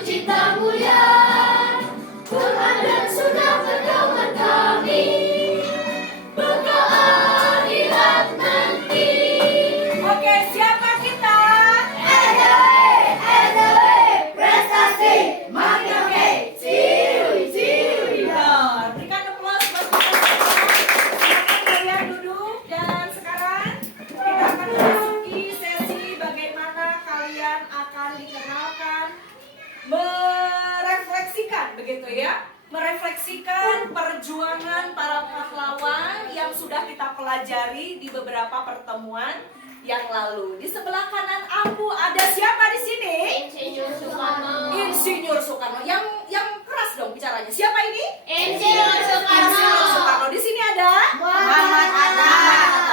Cipta mulia, Tuhan dan sudah pedoman kami, bekal akhirat nanti. Oke, siapa kita? NLE, prestasi, makin oke. Ciwi. Nah, berikan aplaus buat kita. Silakan kalian duduk dan sekarang kita akan memasuki sesi bagaimana kalian akan dikenalkan, merefleksikan begitu ya, merefleksikan perjuangan para pahlawan yang sudah kita pelajari di beberapa pertemuan yang lalu. Di sebelah kanan Ambu ada siapa di sini? Insinyur Soekarno. Insinyur Soekarno. Yang keras dong bicaranya. Siapa ini? Insinyur Soekarno. Insinyur Soekarno. Di sini ada Muhammad Hatta.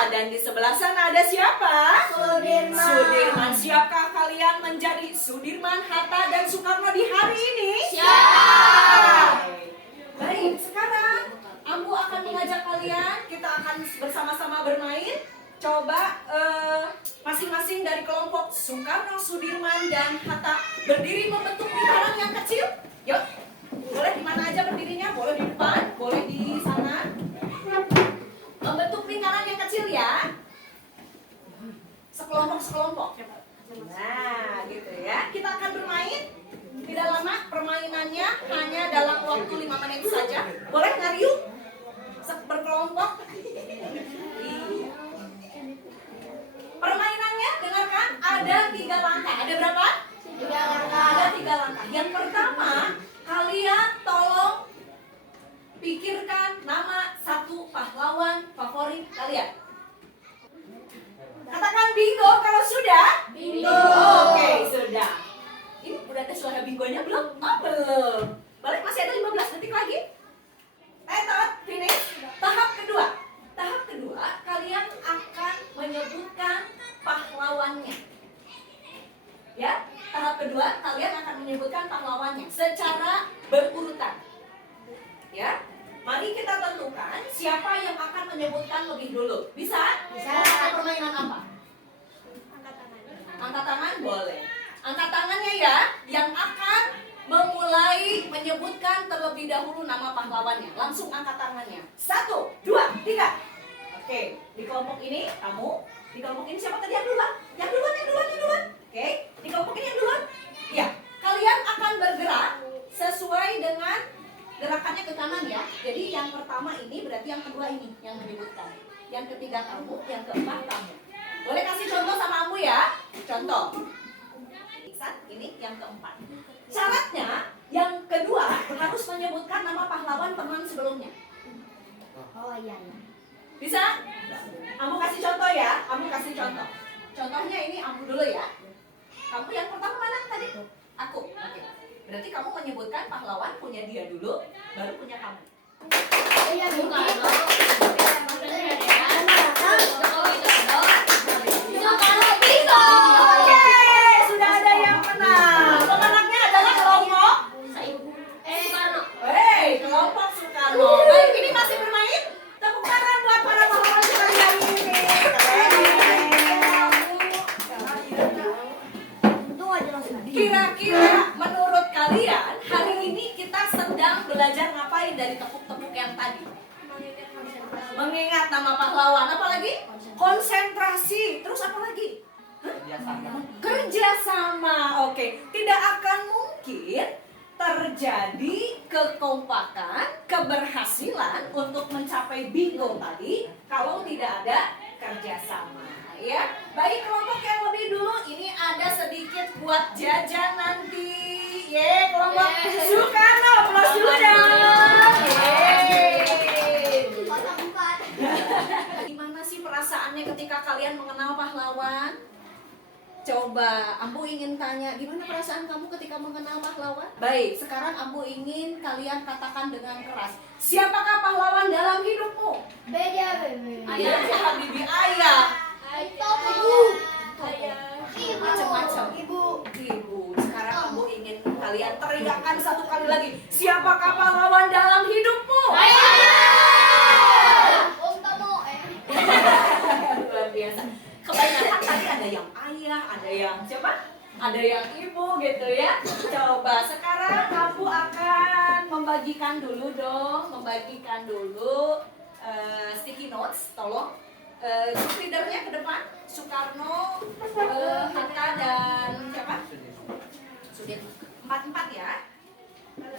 Dan di sebelah sana ada siapa? Sudirman. Sudirman. Siapkah kalian menjadi Sudirman, Hatta, dan Soekarno di hari ini? Siap. Baik, sekarang Ambu akan mengajak kalian. Kita akan bersama-sama bermain. Coba masing-masing dari kelompok Soekarno, Sudirman, dan Hatta berdiri membentuk lingkaran yang kecil. Yuk, boleh di mana aja berdirinya? Boleh di depan, boleh di sana. Membentuk lingkaran yang kecil ya. Sekelompok. Nah, gitu ya. Kita akan bermain. Tidak lama, permainannya hanya dalam waktu 5 menit saja. Boleh ngariuk? Berkelompok. Iya. Permainannya, dengarkan, ada 3 langkah. Ada berapa? 3 langkah. Ada 3 langkah. Yang pertama, kalian tolong pikirkan nama satu pahlawan favorit kalian. Katakan bingo kalau sudah. Bingo. Oke, sudah. Ini udah ada suara bingonya belum? Oh, belum. Balik, masih ada 15 detik lagi. Tot, finish. Tahap kedua. Tahap kedua, kalian akan menyebutkan pahlawannya. Ya, tahap kedua, kalian akan menyebutkan pahlawannya secara berurutan. Ya, mari kita tentukan siapa yang akan menyebutkan lebih dulu. Bisa? Bisa. Mau pakai permainan apa? Angkat tangan boleh. Angkat tangannya ya, yang akan memulai menyebutkan terlebih dahulu nama pahlawannya. Langsung angkat tangannya. 1, 2, 3. Oke, di kelompok ini kamu. Di kelompok ini siapa tadi yang duluan? Yang duluan. Oke, di kelompok ini yang duluan. Ya, kalian akan bergerak sesuai dengan gerakannya ke kanan ya. Jadi yang pertama ini berarti yang kedua ini yang menyebutkan. Yang ketiga kamu, yang keempat kamu. Boleh kasih contoh sama kamu ya? Contoh. Ini yang keempat. Syaratnya yang kedua harus menyebutkan nama pahlawan teman sebelumnya. Oh iya. Bisa? Ambu kasih contoh ya. Ambu kasih contoh. Contohnya ini Ambu dulu ya. Kamu yang pertama mana tadi? Aku. Oke. Berarti kamu menyebutkan pahlawan punya dia dulu, baru punya kamu. Iya, Soekarno. Oke, sudah ada yang menang. Pemenangnya adalah kelompok. Kelompok Soekarno. Baik, ini masih bermain. Tepuk tangan buat para pahlawan kita hari ini. Kira-kira menurut kalian hari ini kita sedang belajar ngapain dari tepuk-tepuk yang tadi? Mengingat nama pahlawan. Apa lagi? Konsentrasi. Terus apa lagi? Kerjasama. Oke. Tidak akan mungkin terjadi kekompakan, keberhasilan untuk mencapai bingo tadi kalau tidak ada kerjasama, ya. Baik, kelompok yang lebih dulu ini ada sedikit buat jajan nanti. Ye, kelompok Soekarno, plus dulu dong. Gimana sih perasaannya ketika kalian mengenal pahlawan? Coba, Ambu ingin tanya, gimana perasaan kamu ketika mengenal pahlawan? Baik, sekarang Ambu ingin kalian katakan dengan keras. Siapakah pahlawan dalam hidupmu? Beda, Bebe. Ayah, Habibi, ayah. Ibu. Macam-macam. Ibu. Ibu. Sekarang Ambu ingin kalian teriakkan satu kali lagi. Siapakah pahlawan dalam hidupmu? Om Tomo. Luar biasa. Kebanyakan tadi ada yang ayah, ada yang siapa? ada yang ibu gitu ya. Coba sekarang aku akan membagikan dulu sticky notes, tolong. Group leadernya ke depan, Soekarno, Hatta dan siapa? Sudir. 4 ya.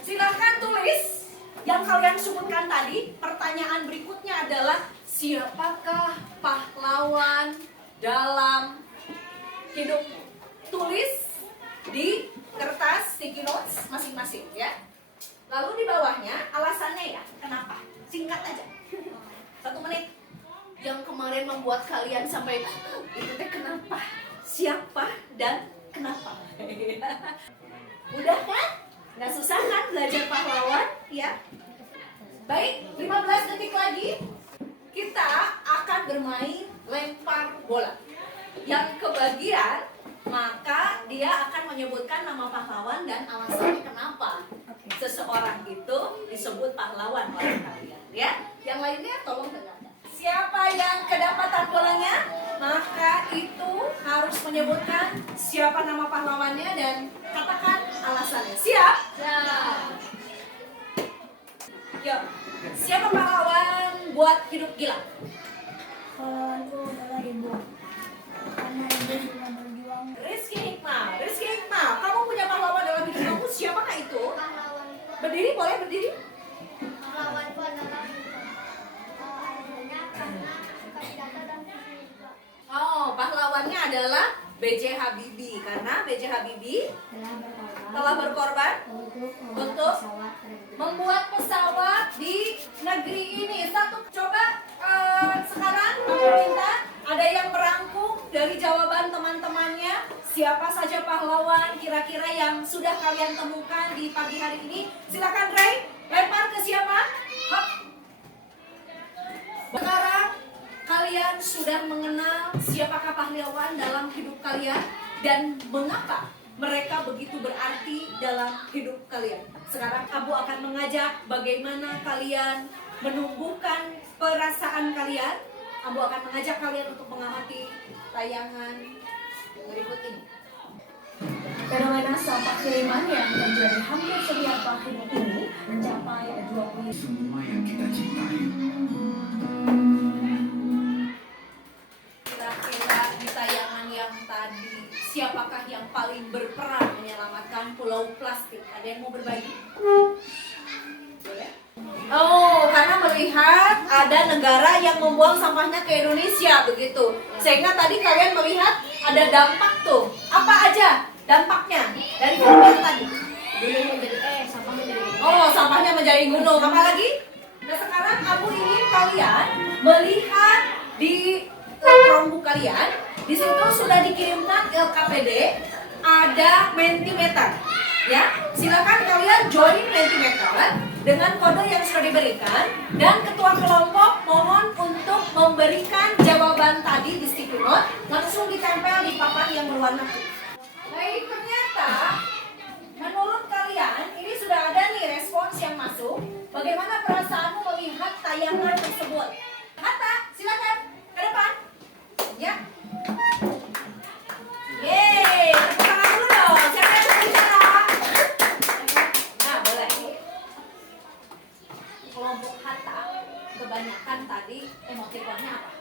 Silakan tulis yang kalian sebutkan tadi. Pertanyaan berikutnya adalah siapakah pahlawan dalam hidupmu? Tulis di kertas sticky notes masing-masing ya. Lalu di bawahnya alasannya ya, kenapa? Singkat aja. 1 menit. Yang kemarin membuat kalian sampai itu teh kenapa? Siapa dan kenapa? Mudah kan? Nggak susah kan belajar pahlawan ya? Baik, 15 detik lagi kita akan bermain lempar bola. Yang kebagian maka dia akan menyebutkan nama pahlawan dan alasannya kenapa seseorang itu disebut pahlawan oleh kalian ya. Yang lainnya tolong dengarkan. Siapa yang kedapatan bolanya, maka itu harus menyebutkan siapa nama pahlawannya dan katakan alasannya. Siap? Siap. Yuk. Siapa pahlawan buat hidup gila? Pahlawan itu adalah ibu. Karena ibu sudah berjuang. Rizky Hikmah, kamu punya pahlawan dalam hidup kamu, siapakah itu? Pahlawan itu Berdiri, boleh berdiri? pahlawan itu adalah ayahnya karena kaki-kaki dan kaki juga. Oh, pahlawannya adalah B.J. Habibie karena B.J. Habibie telah berkorban untuk membuat pesawat di negeri ini. Coba sekarang aku minta ada yang merangkum dari jawaban teman-temannya. Siapa saja pahlawan kira-kira yang sudah kalian temukan di pagi hari ini? Silakan Ray, lempar ke siapa? Hop. Sekarang kalian sudah mengenal siapakah pahlawan dalam hidup kalian dan mengapa mereka begitu berarti dalam hidup kalian. Sekarang Abu akan mengajak bagaimana kalian menumbuhkan perasaan kalian. Abu akan mengajak kalian untuk mengamati tayangan berikut ini. Fenomena sampah kiriman yang terjadi hampir setiap tahun ini mencapai 20. Semua yang kita cintai. Kira-kira di tayangan yang tadi, siapakah yang paling berperan menyelamatkan pulau plastik? Ada yang mau berbagi? Boleh? Oh, karena melihat ada negara yang membuang sampahnya ke Indonesia begitu. Sehingga tadi kalian melihat ada dampak tuh. Apa aja dampaknya dari film yang tadi? Sampahnya menjadi gunung. Apa lagi? Nah, sekarang aku ingin kalian melihat di Chromebook kalian. Di situ sudah dikirimkan LKPD, ada Mentimeter. Ya, silakan kalian join Mentimeter dengan kode yang sudah diberikan dan ketua kelompok mohon untuk memberikan jawaban tadi di sticky note langsung ditempel di papan yang berwarna putih. Baik, ternyata menurut kalian ini sudah ada nih respons yang masuk. Bagaimana perasaanmu melihat tayangan tersebut? Hatta, silakan ke depan. Ya. Yeay, tepuk tangan dulu dong. Siapa yang berbicara? Nah, boleh. Kelompok Hatta kebanyakan tadi emotikonnya apa?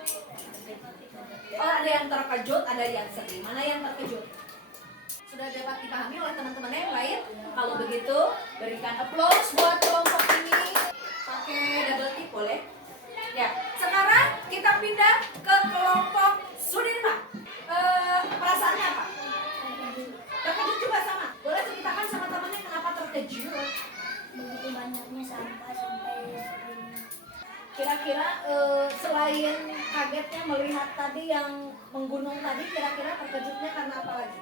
Oh, ada yang terkejut, ada yang sedih. Mana yang terkejut? Sudah dapat dipahami oleh teman-teman yang lain? Kalau begitu, berikan applause buat kelompok ini. Pakai double tip boleh? Ya, sekarang kita pindah ke kelompok Sudirman. Perasaannya apa? Terkejut juga sama. Boleh ceritakan sama temannya kenapa terkejut? Begitu banyaknya sampah sampai sering. Kira-kira selain kagetnya melihat tadi yang menggunung tadi, kira-kira terkejutnya karena apa lagi?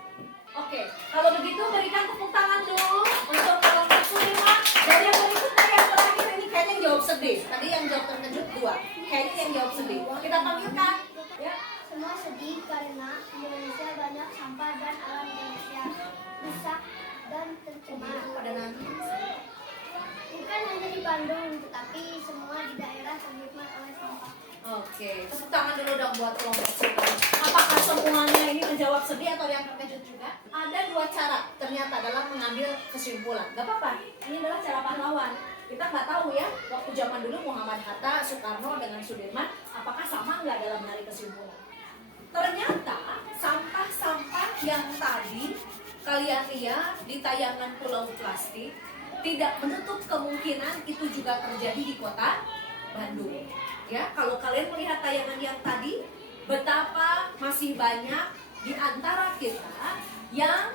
Oke, kalau begitu berikan tepuk tangan dulu untuk kelompok Sudirman. Dan yang berikutnya yang terakhir ini kayaknya yang jawab sedih. Tadi yang jawab terkejut 2. Kayaknya yang jawab sedih. Kita panggilkan. Ya. Semua sedih karena Indonesia banyak sampah dan alam Indonesia rusak dan tercemar. Pada nanti. Bukan hanya di Bandung, tetapi semua di daerah terlibat oleh sampah. Oke, tepuk tangan dulu dong buat kelompok sedih. Apakah semuanya ini menjawab sedih atau yang terkejut juga? Ada dua cara ternyata dalam mengambil kesimpulan. Gak apa-apa, ini adalah cara pahlawan. Kita nggak tahu ya, waktu zaman dulu Muhammad Hatta, Soekarno dengan Sudirman, apakah sama nggak dalam menarik kesimpulan? Ternyata sampah-sampah yang tadi kalian lihat di tayangan Pulau Plastik tidak menutup kemungkinan itu juga terjadi di kota Bandung. Ya, kalau kalian melihat tayangan yang tadi, betapa masih banyak di antara kita yang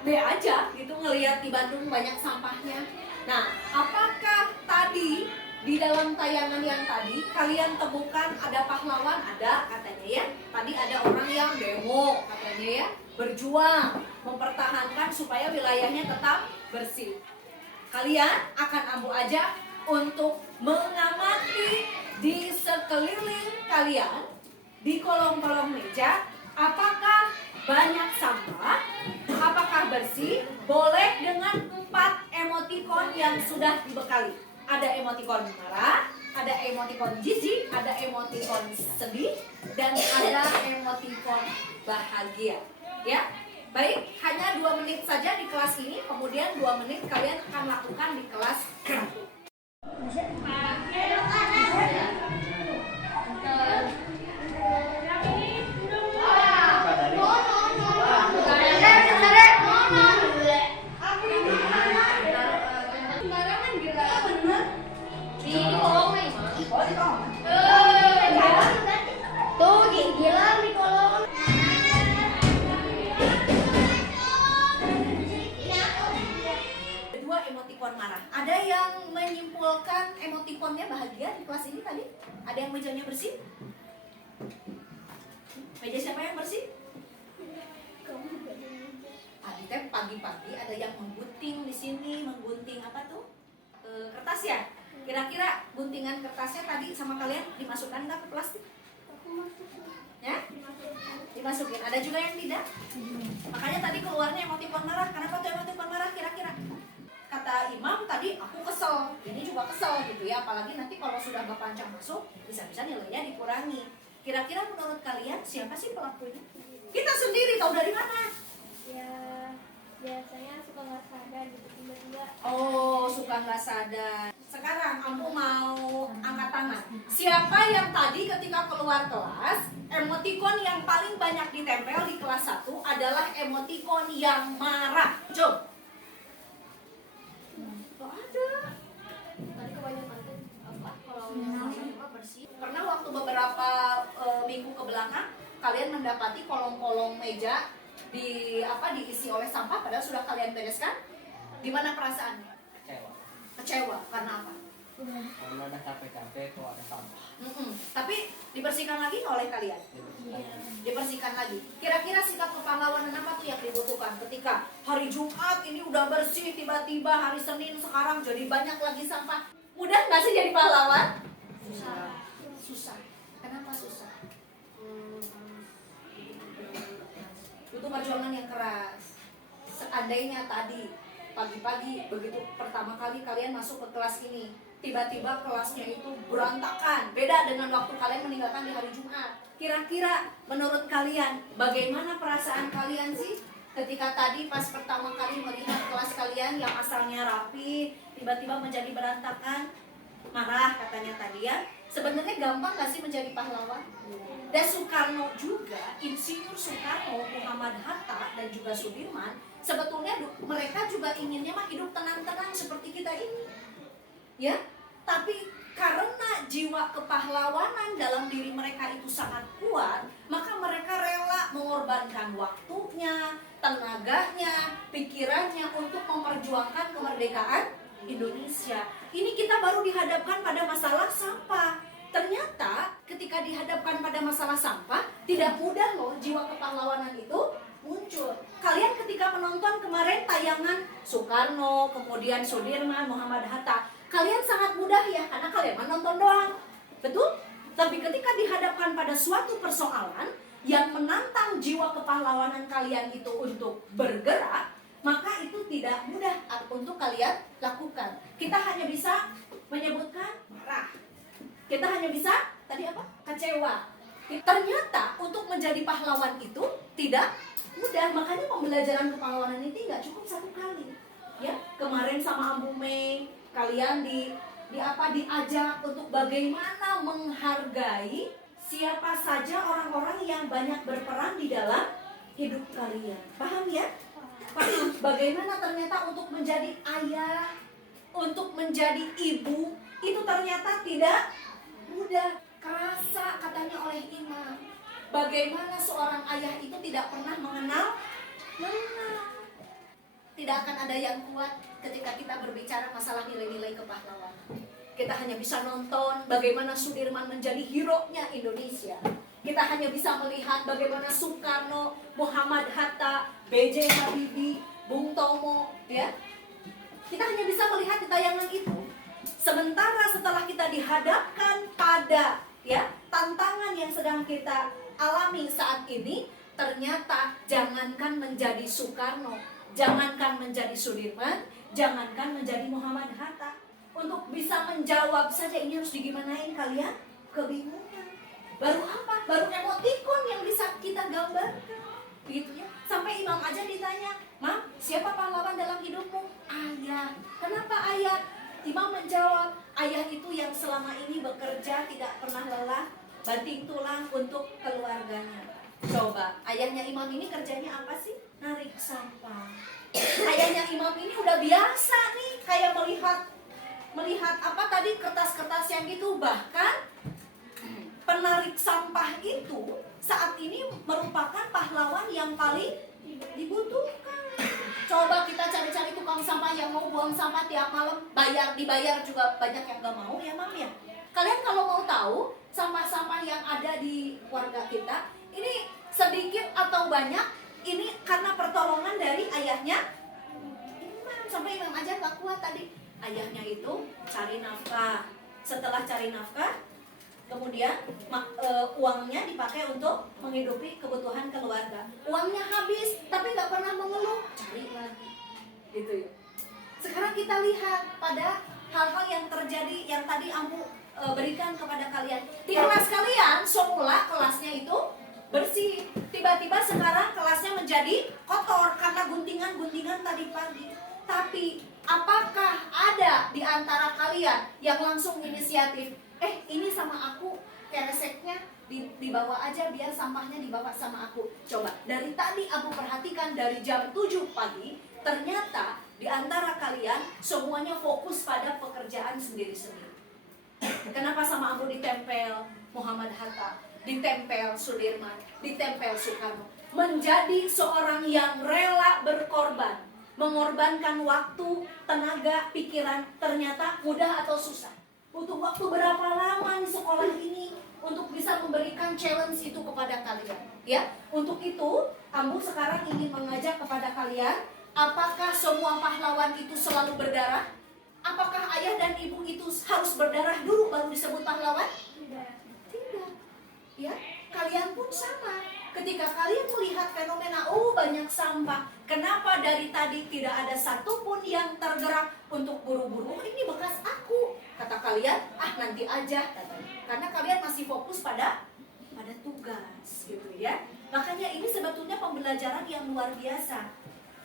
B aja gitu ngelihat di Bandung banyak sampahnya. Nah, apakah tadi di dalam tayangan yang tadi kalian temukan ada pahlawan? Ada katanya ya. Tadi ada orang yang demo katanya ya, berjuang mempertahankan supaya wilayahnya tetap bersih. Kalian akan ambu aja untuk mengamati di sekeliling kalian, di kolong-kolong meja, apakah banyak sampah, apakah bersih, boleh dengan 4 emoticon yang sudah dibekali. Ada emoticon marah, ada emoticon jijik, ada emoticon sedih, dan ada emoticon bahagia. Ya, baik, hanya 2 menit saja di kelas ini, kemudian 2 menit kalian akan lakukan di kelas 1. Tuh, gila di kolong. Kedua, emoticon marah. Ada yang menyimpulkan emoticonnya bahagia di kelas ini tadi? Ada yang mejanya bersih? Meja siapa yang bersih? Tadi teh pagi-pagi ada yang menggunting di sini, menggunting apa tuh? Kertas ya? Kira-kira guntingan kertasnya tadi sama kalian dimasukkan nggak ke plastik? Ya? Dimasukin. Ada juga yang tidak? Makanya tadi keluarnya emoticon marah. Kenapa tuh emoticon marah kira-kira? Kata Imam tadi aku kesel, ini juga kesel gitu ya. Apalagi nanti kalau sudah berpancang masuk, bisa-bisa nilainya dikurangi. Kira-kira menurut kalian siapa sih pelakunya? Kita sendiri tahu dari mana? Ya, biasanya suka nggak sadar gitu tiba-tiba. Oh, suka nggak sadar. Sekarang aku mau angkat tangan. Siapa yang tadi ketika keluar kelas, emoticon yang paling banyak ditempel di kelas 1 adalah emoticon yang marah? Coba. Kok ada? Tadi kebanyakan tuh apa? Kalau Yang bersih. Pernah waktu beberapa minggu ke belakang kalian mendapati kolong-kolong meja diisi oleh sampah padahal sudah kalian bereskan? Gimana perasaannya? Kecewa Kecewa karena apa? karena udah capek-capek kok ada sampah. Tapi dibersihkan lagi nggak oleh kalian? Dibersihkan lagi. Kira-kira sikap kepahlawanan apa tuh yang dibutuhkan ketika hari Jumat ini udah bersih, tiba-tiba hari Senin sekarang jadi banyak lagi sampah? Mudah nggak sih jadi pahlawan? Susah. Kenapa susah? Butuh perjuangan yang keras. Seandainya tadi pagi-pagi begitu pertama kali kalian masuk ke kelas ini, tiba-tiba kelasnya itu berantakan, beda dengan waktu kalian meninggalkan di hari Jumat. Kira-kira menurut kalian bagaimana perasaan kalian sih ketika tadi pas pertama kali melihat kelas kalian yang asalnya rapi tiba-tiba menjadi berantakan? Marah katanya tadi ya. Sebenarnya gampang gak sih menjadi pahlawan? Dan Soekarno juga, Insinyur Soekarno, Muhammad Hatta, dan juga Sudirman, sebetulnya mereka juga inginnya mah hidup tenang-tenang seperti kita ini. Ya, tapi karena jiwa kepahlawanan dalam diri mereka itu sangat kuat, maka mereka rela mengorbankan waktunya, tenaganya, pikirannya untuk memperjuangkan kemerdekaan Indonesia. Ini kita baru dihadapkan pada masalah sampah. Ternyata ketika dihadapkan pada masalah sampah, tidak mudah loh jiwa kepahlawanan itu muncul. Kalian ketika menonton kemarin tayangan Soekarno, kemudian Sudirman, Muhammad Hatta, kalian sangat mudah ya karena kalian menonton doang. Betul? Tapi ketika dihadapkan pada suatu persoalan yang menantang jiwa kepahlawanan kalian itu untuk bergerak, maka itu tidak mudah untuk kalian lakukan. Kita hanya bisa menyebutkan marah. Kita hanya bisa tadi apa? Kecewa. Ternyata untuk menjadi pahlawan itu tidak mudah. Makanya pembelajaran kepahlawanan ini nggak cukup satu kali. Ya, kemarin sama Ambu Mei kalian diajak untuk bagaimana menghargai siapa saja orang-orang yang banyak berperan di dalam hidup kalian. Paham ya? Paham bagaimana ternyata untuk menjadi ayah, untuk menjadi ibu itu ternyata tidak mudah. Kerasa katanya oleh imam. Bagaimana seorang ayah itu tidak pernah mengenal lelah. Tidak akan ada yang kuat ketika kita berbicara masalah nilai-nilai kepahlawanan. Kita hanya bisa nonton bagaimana Sudirman menjadi hero-nya Indonesia. Kita hanya bisa melihat bagaimana Soekarno, Muhammad Hatta, B.J. Habibie, Bung Tomo, ya. Kita hanya bisa melihat di tayangan itu. Sementara setelah kita dihadapkan pada tantangan yang sedang kita alami saat ini, ternyata jangankan menjadi Soekarno, jangankan menjadi Sudirman, jangankan menjadi Muhammad Hatta, untuk bisa menjawab saja ini harus digimanain kalian? Kebingungan. Baru apa? Baru emotikon yang bisa kita gambarkan. Begitu ya. Sampai imam aja ditanya, "Mam, siapa pahlawan dalam hidupmu?" "Ayah." "Kenapa ayah?" Imam menjawab, "Ayah itu yang selama ini bekerja tidak pernah lelah, banting tulang untuk keluarganya." Coba, ayahnya imam ini kerjanya apa sih? Narik sampah. Ayahnya imam ini udah biasa nih, kayak melihat apa tadi kertas-kertas yang gitu. Bahkan penarik sampah itu saat ini merupakan pahlawan yang paling dibutuhkan. Coba kita cari-cari tukang sampah yang mau buang sampah tiap malam, dibayar juga banyak yang gak mau ya mam ya. Kalian kalau mau tahu sampah-sampah yang ada di warga kita ini sedikit atau banyak, ini karena pertolongan dari ayahnya imam. Sampai imam aja gak kuat tadi. Ayahnya itu cari nafkah. Setelah cari nafkah, kemudian uangnya dipakai untuk menghidupi kebutuhan keluarga. Uangnya habis, tapi nggak pernah mengeluh, cari lagi, gitu ya. Sekarang kita lihat pada hal-hal yang terjadi yang tadi Ambu berikan kepada kalian. Di kelas kalian, semula kelasnya itu bersih. Tiba-tiba sekarang kelasnya menjadi kotor karena guntingan-guntingan tadi pagi. Tapi apakah ada di antara kalian yang langsung inisiatif? Ini sama aku kereseknya dibawa aja biar sampahnya dibawa sama aku. Coba, dari tadi aku perhatikan dari jam 7 pagi, ternyata di antara kalian semuanya fokus pada pekerjaan sendiri-sendiri. Kenapa sama aku ditempel Muhammad Hatta, ditempel Sudirman, ditempel Soekarno? Menjadi seorang yang rela berkorban, mengorbankan waktu, tenaga, pikiran, ternyata mudah atau susah? Butuh waktu berapa lama di sekolah ini untuk bisa memberikan challenge itu kepada kalian? Ya, untuk itu Ambu sekarang ingin mengajak kepada kalian, apakah semua pahlawan itu selalu berdarah? Apakah ayah dan ibu itu harus berdarah dulu baru disebut pahlawan? Tidak. Ya, kalian pun sama. Ketika kalian melihat fenomena, banyak sampah, kenapa dari tadi tidak ada satupun yang tergerak untuk buru-buru? Ini bekas aku. Kata kalian, nanti aja katanya. Karena kalian masih fokus pada tugas, gitu ya. Makanya ini sebetulnya pembelajaran yang luar biasa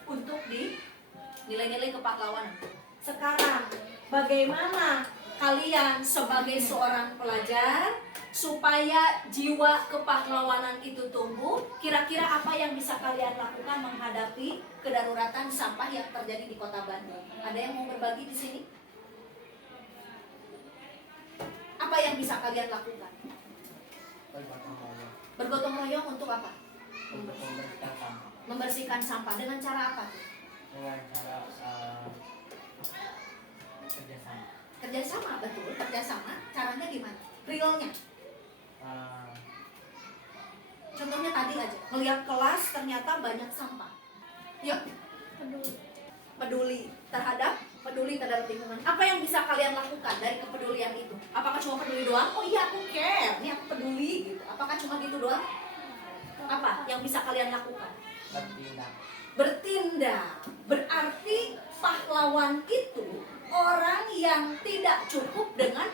untuk di nilai-nilai kepahlawanan. Sekarang, bagaimana kalian sebagai seorang pelajar supaya jiwa kepahlawanan itu tumbuh? Kira-kira apa yang bisa kalian lakukan menghadapi kedaruratan sampah yang terjadi di Kota Bandung? Ada yang mau berbagi di sini? Apa yang bisa kalian lakukan? Bergotong royong untuk apa? Untuk membersihkan sampah. Membersihkan sampah dengan cara apa? Dengan cara kerjasama. Kerjasama, betul. Kerjasama. Caranya gimana? Realnya. Contohnya tadi aja, melihat kelas ternyata banyak sampah. Yuk, peduli terhadap lingkungan. Apa yang bisa kalian lakukan dari kepedulian itu? Apakah cuma peduli doang? Oh iya, aku care, ini aku peduli gitu. Apakah cuma gitu doang? Apa yang bisa kalian lakukan? Bertindak. Berarti pahlawan itu orang yang tidak cukup dengan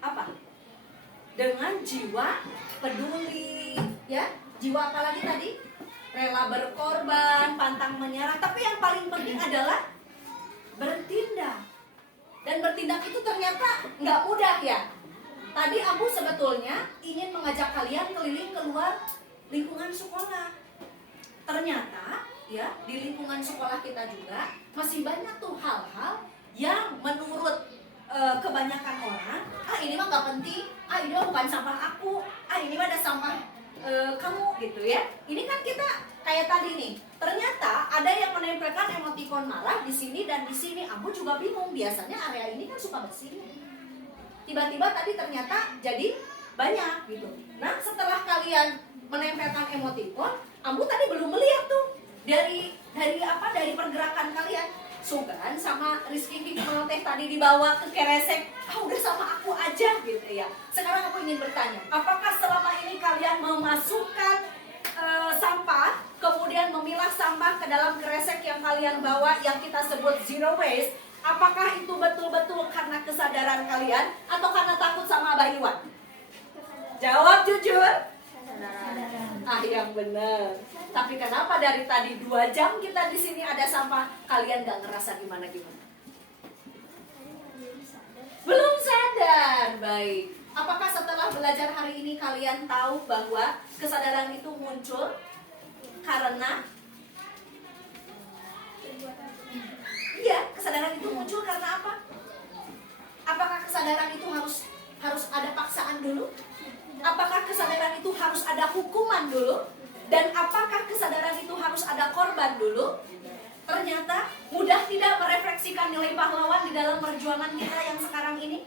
apa? Dengan jiwa peduli, ya. Jiwa apa lagi tadi? Rela berkorban, pantang menyerah. Tapi yang paling penting adalah bertindak. Dan bertindak itu ternyata nggak mudah ya. Tadi Abu sebetulnya ingin mengajak kalian keliling keluar lingkungan sekolah. Ternyata ya di lingkungan sekolah kita juga masih banyak tuh hal-hal yang menurut kebanyakan orang, ini mah nggak penting, ini mah bukan sampah aku, ini mah ada sampah kamu gitu ya. Ini kan kita kayak tadi nih. Ternyata ada yang menempelkan emotikon marah di sini dan di sini. Aku juga bingung. Biasanya area ini kan suka bersih. Tiba-tiba tadi ternyata jadi banyak gitu. Nah, setelah kalian menempelkan emotikon, Ambu tadi belum melihat tuh dari pergerakan kalian. Sugan sama Rizky kalau teh tadi dibawa ke keresek, udah sama aku aja gitu ya. Sekarang aku ingin bertanya, apakah selama ini kalian memasukkan sampah, kemudian memilah sampah ke dalam keresek yang kalian bawa yang kita sebut zero waste? Apakah itu betul-betul karena kesadaran kalian atau karena takut sama Abah Iwan? Jawab jujur. Yang benar. Tapi kenapa dari tadi 2 jam kita di sini ada sampah, kalian gak ngerasa gimana-gimana? Belum sadar. Baik. Apakah setelah belajar hari ini kalian tahu bahwa kesadaran itu muncul karena kesadaran itu muncul karena apa? Apakah kesadaran itu harus ada paksaan dulu? Apakah kesadaran itu harus ada hukuman dulu? Dan apakah kesadaran itu harus ada korban dulu? Ternyata mudah tidak merefleksikan nilai pahlawan di dalam perjuangan kita yang sekarang ini?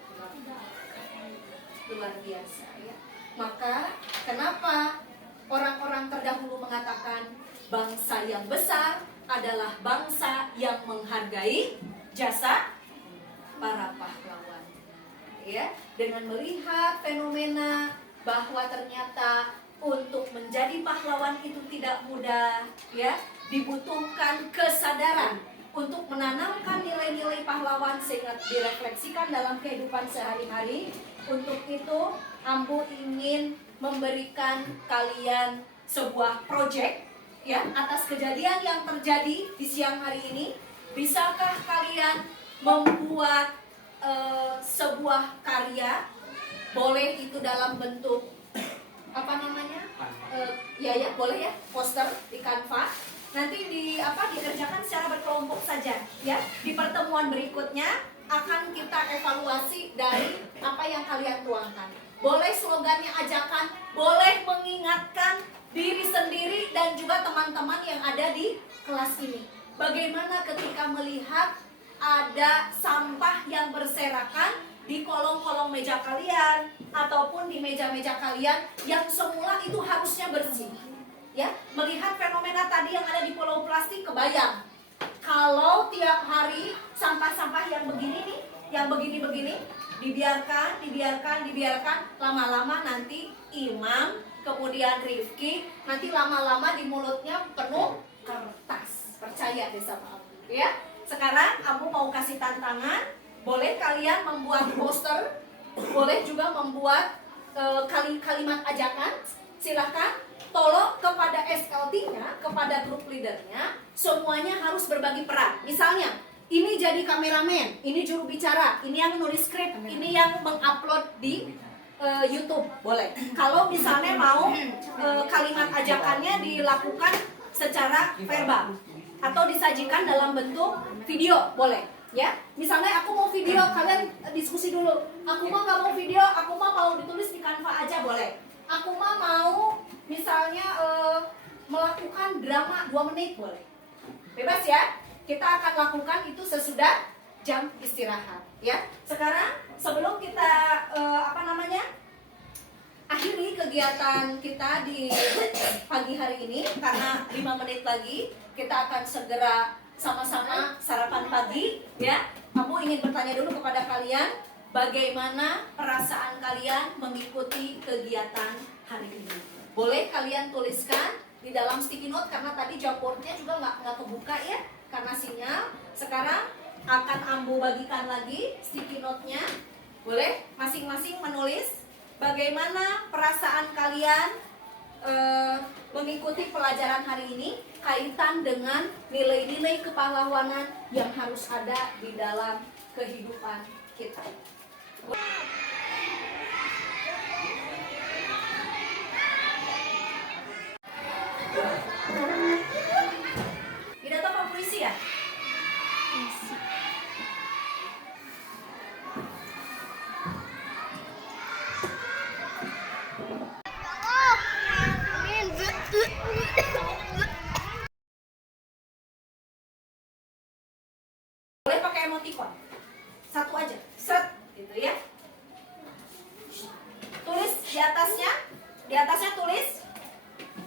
Luar biasa ya. Maka kenapa orang-orang terdahulu mengatakan bangsa yang besar adalah bangsa yang menghargai jasa para pahlawan. Ya, dengan melihat fenomena bahwa ternyata untuk menjadi pahlawan itu tidak mudah, ya, dibutuhkan kesadaran untuk menanamkan nilai-nilai pahlawan sehingga direfleksikan dalam kehidupan sehari-hari. Untuk itu, Ambu ingin memberikan kalian sebuah proyek, ya, atas kejadian yang terjadi di siang hari ini. Bisakah kalian membuat sebuah karya? Boleh itu dalam bentuk apa namanya? Boleh ya, poster di Canva. Nanti dikerjakan secara berkelompok saja ya. Di pertemuan berikutnya akan kita evaluasi dari apa yang kalian tuangkan. Boleh slogannya ajakan, boleh mengingatkan diri sendiri dan juga teman-teman yang ada di kelas ini. Bagaimana ketika melihat ada sampah yang berserakan di kolong-kolong meja kalian ataupun di meja-meja kalian yang semula itu harusnya bersih. Ya, melihat fenomena tadi yang ada di pulau plastik, kebayang kalau tiap hari sampah-sampah yang begini nih, yang begini-begini dibiarkan, lama-lama nanti Imam, kemudian Rifki, nanti lama-lama di mulutnya penuh kertas. Percaya deh sama aku, ya. Sekarang aku mau kasih tantangan. Boleh kalian membuat poster, boleh juga membuat kalimat ajakan. Silahkan, tolong kepada SLT-nya, kepada grup leadernya, semuanya harus berbagi peran. Misalnya, ini jadi kameramen, ini juru bicara, ini yang nulis skrip, ini yang mengupload di YouTube, boleh. Kalau misalnya mau kalimat ajakannya dilakukan secara verbal atau disajikan dalam bentuk video, boleh. Ya, misalnya aku mau video, kalian diskusi dulu. Aku mah gak mau video, aku mah mau ditulis di Canva aja, boleh. Aku mah mau misalnya melakukan drama 2 menit, boleh. Bebas ya. Kita akan lakukan itu sesudah jam istirahat, ya. Sekarang sebelum kita akhiri kegiatan kita di pagi hari ini, karena 5 menit lagi kita akan segera sama-sama sarapan pagi, ya. Aku ingin bertanya dulu kepada kalian, bagaimana perasaan kalian mengikuti kegiatan hari ini? Boleh kalian tuliskan di dalam sticky note, karena tadi Jamboardnya juga nggak kebuka ya, karena sinyal. Sekarang akan Ambu bagikan lagi sticky note-nya. Boleh masing-masing menulis bagaimana perasaan kalian mengikuti pelajaran hari ini kaitan dengan nilai-nilai kepahlawanan yang harus ada di dalam kehidupan kita. Pidato apa puisi ya? Boleh pakai emoticon. Satu aja. Set gitu ya. Tulis di atasnya. Di atasnya tulis.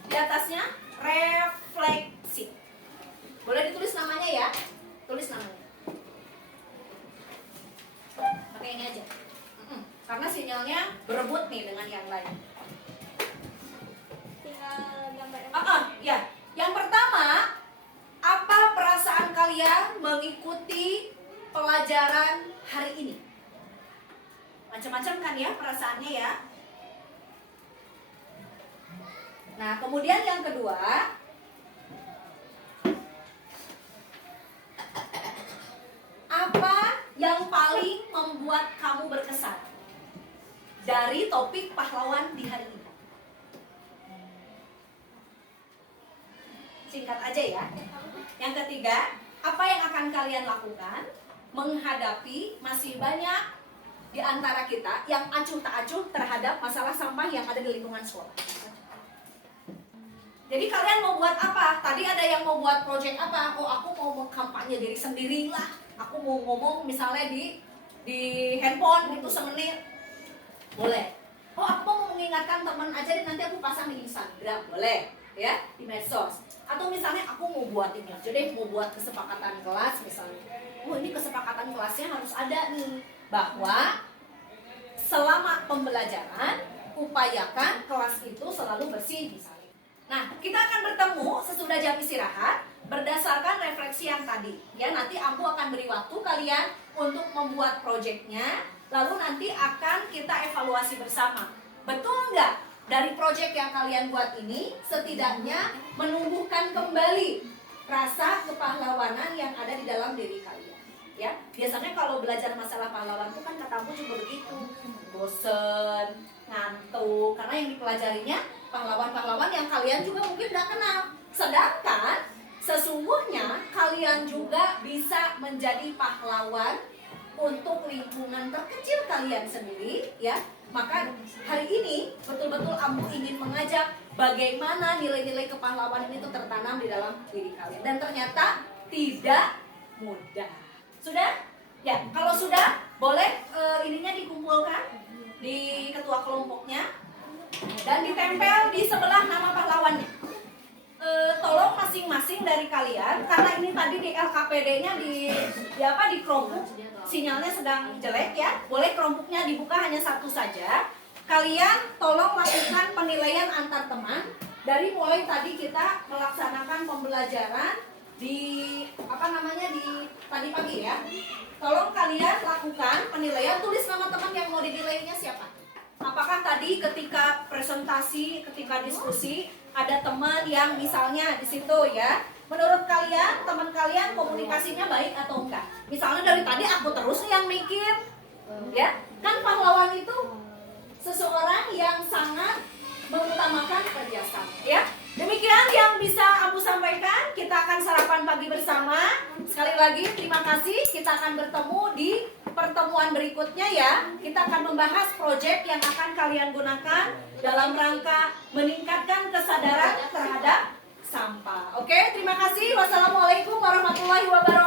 Di atasnya refleksi. Boleh ditulis namanya ya. Tulis namanya. Pakai ini aja. Karena sinyalnya berebut nih dengan yang lain. Tinggal gambar. Ya. Yang pertama, apa perasaan kalian mengikuti pelajaran hari ini? Macam-macam kan ya perasaannya ya. Nah, kemudian yang kedua, apa yang paling membuat kamu berkesan dari topik pahlawan di hari ini? Singkat aja ya. Yang ketiga, apa yang akan kalian lakukan menghadapi masih banyak di antara kita yang acuh tak acuh terhadap masalah sampah yang ada di lingkungan sekolah? Jadi kalian mau buat apa? Tadi ada yang mau buat project apa? Oh, aku mau mengkampanye diri sendiri lah. Aku mau ngomong misalnya di handphone itu semenit. Boleh. Oh, aku mau mengingatkan teman aja deh, nanti aku pasang di Instagram. Boleh, ya, di medsos. Atau misalnya aku mau buat ini aja deh, mau buat kesepakatan kelas misalnya. Oh, ini kesepakatan kelasnya harus ada nih, bahwa selama pembelajaran upayakan kelas itu selalu bersih misalnya. Nah, kita akan bertemu sesudah jam istirahat berdasarkan refleksi yang tadi. Ya, nanti aku akan beri waktu kalian untuk membuat proyeknya, lalu nanti akan kita evaluasi bersama. Betul nggak? Dari proyek yang kalian buat ini setidaknya menumbuhkan kembali rasa kepahlawanan yang ada di dalam diri kalian. Ya, biasanya kalau belajar masalah pahlawan itu kan katamu juga begitu, bosen, ngantuk, karena yang dipelajarinya pahlawan-pahlawan yang kalian juga mungkin udah kenal. Sedangkan sesungguhnya kalian juga bisa menjadi pahlawan untuk lingkungan terkecil kalian sendiri, ya. Maka hari ini betul-betul Ambu ingin mengajak bagaimana nilai-nilai kepahlawanan itu tertanam di dalam diri kalian. Dan ternyata tidak mudah. Sudah? Ya, kalau sudah, boleh ininya dikumpulkan di ketua kelompoknya dan ditempel di sebelah nama pahlawannya. Tolong masing-masing dari kalian, karena ini tadi di LKPD-nya di Chromebook sinyalnya sedang jelek ya. Boleh Chromebook-nya dibuka hanya satu saja. Kalian tolong lakukan penilaian antar teman dari mulai tadi kita melaksanakan pembelajaran di di tadi pagi ya. Tolong kalian lakukan penilaian, tulis nama teman yang mau dinilainya siapa. Apakah tadi ketika presentasi, ketika diskusi ada teman yang misalnya di situ ya, menurut kalian teman kalian komunikasinya baik atau enggak? Misalnya dari tadi aku terus yang mikir, ya kan pahlawan itu seseorang yang sangat mengutamakan kerjasama, ya. Demikian yang bisa aku sampaikan. Kita akan sarapan pagi bersama. Sekali lagi terima kasih. Kita akan bertemu di pertemuan berikutnya ya. Kita akan membahas proyek yang akan kalian gunakan dalam rangka meningkatkan kesadaran terhadap sampah. Oke, terima kasih. Wassalamualaikum warahmatullahi wabarakatuh.